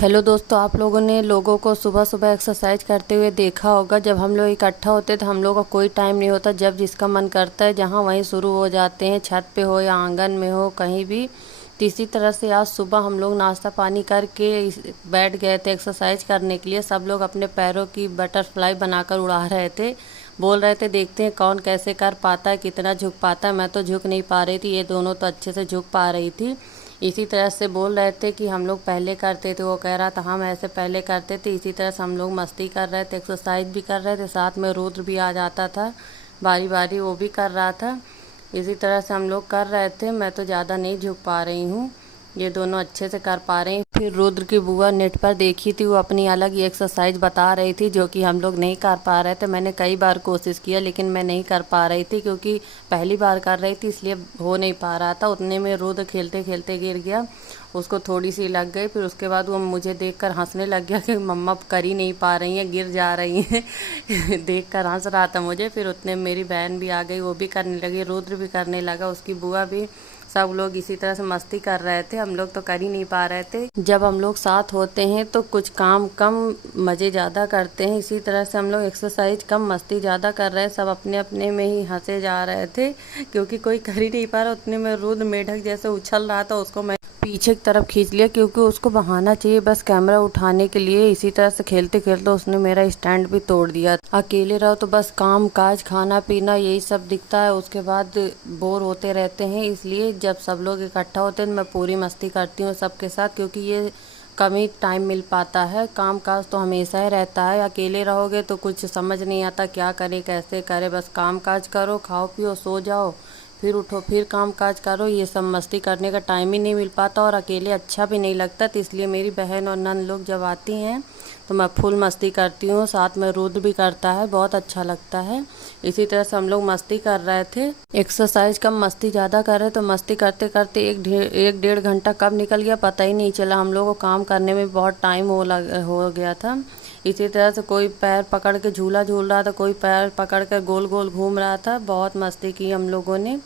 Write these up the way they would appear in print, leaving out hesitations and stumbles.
Hello दोस्तों, आप लोगों ने लोगों को सुबह सुबह एक्सरसाइज करते हुए देखा होगा। जब हम लोग इकट्ठा होते तो हम लोग का कोई टाइम नहीं होता, जब जिसका मन करता है जहाँ वहीं शुरू हो जाते हैं, छत पे हो या आंगन में हो कहीं भी। तो इसी तरह से आज सुबह हम लोग नाश्ता पानी करके बैठ गए थे एक्सरसाइज करने के लिए। सब लोग अपने पैरों की बटरफ्लाई बनाकर उड़ा रहे थे, बोल रहे थे देखते हैं कौन कैसे कर पाता है, कितना झुक पाता है। मैं तो झुक नहीं पा रही थी, ये दोनों तो अच्छे से झुक पा रही थी। इसी तरह से बोल रहे थे कि हम लोग पहले करते थे, वो कह रहा था हम ऐसे पहले करते थे। इसी तरह से हम लोग मस्ती कर रहे थे, एक्सरसाइज भी कर रहे थे, साथ में रुद्र भी आ जाता था बारी बारी, वो भी कर रहा था। इसी तरह से हम लोग कर रहे थे। मैं तो ज़्यादा नहीं झुक पा रही हूँ, ये दोनों अच्छे से कर पा रहे हैं। फिर रुद्र की बुआ नेट पर देखी थी, वो अपनी अलग ही एक्सरसाइज बता रही थी जो कि हम लोग नहीं कर पा रहे थे। मैंने कई बार कोशिश किया लेकिन मैं नहीं कर पा रही थी, क्योंकि पहली बार कर रही थी इसलिए हो नहीं पा रहा था। उतने में रुद्र खेलते खेलते गिर गया, उसको थोड़ी सी लग गई। फिर उसके बाद वो मुझे देखकर हंसने लग गया कि मम्मा कर ही नहीं पा रही हैं, गिर जा रही हैं देखकर हंस रहा था मुझे। फिर उतने में मेरी बहन भी आ गई, वो भी करने लगी, रुद्र भी करने लगा, उसकी बुआ भी। सब लोग इसी तरह से मस्ती कर रहे थे, हम लोग तो कर ही नहीं पा रहे थे। जब हम लोग साथ होते हैं तो कुछ काम कम मज़े ज़्यादा करते हैं। इसी तरह से हम लोग एक्सरसाइज कम मस्ती ज़्यादा कर रहे हैं। सब अपने अपने में ही हंसे जा रहे थे, क्योंकि कोई कर ही नहीं पा रहा। उतने में रुद्र मेढक जैसे उछल रहा था, उसको मैं पीछे की तरफ खींच लिया, क्योंकि उसको बहाना चाहिए बस कैमरा उठाने के लिए। इसी तरह से खेलते खेलते उसने मेरा स्टैंड भी तोड़ दिया। अकेले रहो तो बस काम काज खाना पीना यही सब दिखता है, उसके बाद बोर होते रहते हैं। इसलिए जब सब लोग इकट्ठा होते हैं तो मैं पूरी मस्ती करती हूँ सबके साथ, क्योंकि ये कम ही टाइम मिल पाता है। काम काज तो हमेशा ही रहता है, अकेले रहोगे तो कुछ समझ नहीं आता क्या करे कैसे करे। बस काम काज करो, खाओ पियो सो जाओ, फिर उठो फिर काम काज करो। ये सब मस्ती करने का टाइम ही नहीं मिल पाता, और अकेले अच्छा भी नहीं लगता। तो इसलिए मेरी बहन और नंद लोग जब आती हैं तो मैं फुल मस्ती करती हूँ, साथ में रुद्र भी करता है, बहुत अच्छा लगता है। इसी तरह से हम लोग मस्ती कर रहे थे, एक्सरसाइज कम मस्ती ज़्यादा कर रहे। तो मस्ती करते करते एक डेढ़ घंटा कब निकल गया पता ही नहीं चला। हम लोग को काम करने में बहुत टाइम हो गया था। इसी तरह से कोई पैर पकड़ के झूला झूल रहा था, कोई पैर पकड़ कर गोल गोल घूम रहा था। बहुत मस्ती की हम लोगों ने।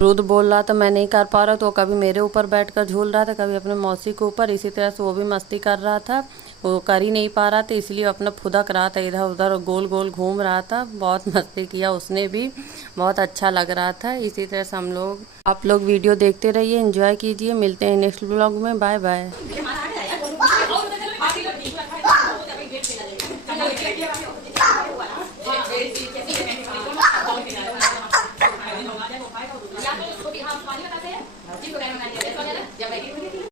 रुद्र बोल रहा था मैं नहीं कर पा रहा, तो कभी मेरे ऊपर बैठकर झूल रहा था, कभी अपने मौसी के ऊपर। इसी तरह से वो भी मस्ती कर रहा था, वो कर ही नहीं पा रहा था इसलिए अपना फुदक रहा था, इधर उधर गोल गोल घूम रहा था। बहुत मस्ती किया उसने भी, बहुत अच्छा लग रहा था। इसी तरह से हम लोग, आप लोग वीडियो देखते रहिए, एंजॉय कीजिए। मिलते हैं नेक्स्ट ब्लॉग में, बाय बाय।